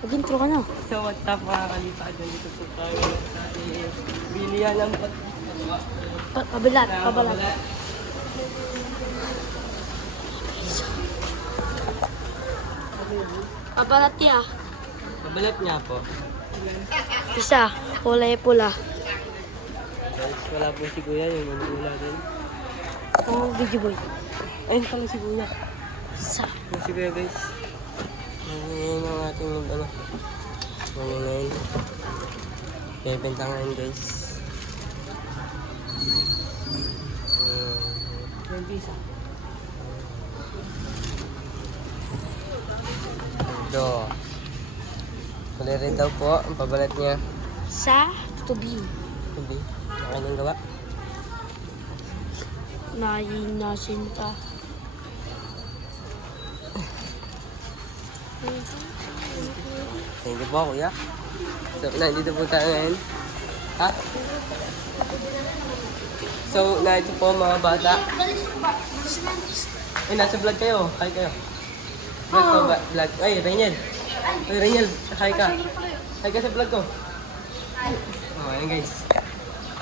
Mag-intro ka na. So what's up mga kalipad? Nandito po tayo sa bilihan ng Pabalat, pabalat. Pabalat niya. Kabalat niya po. Isa, kulay pula. Guys, wala po si Kuya, yung manula din. Oh, video boy. Ayun pala si Kuya. Sa. Yung si Kuya guys. Ngayon ang ating ano. Ngayon. Bebenta ngayon guys. Yung visa. Ito. Kulay rin daw po ang pabalat niya. Sa tubi. Sabi, ang kanyang gawa. Nasinta. Thank you po kuya. So, nandito po tayo ngayon. Ha? So, nandito po mga bata. Ay, nasa vlog kayo. Hi kayo. Vlog ko ba? Vlog. Ay, Reynel. Ay, Reynel. Hi ka. Hi ka sa vlog ko. Oh, ayan guys.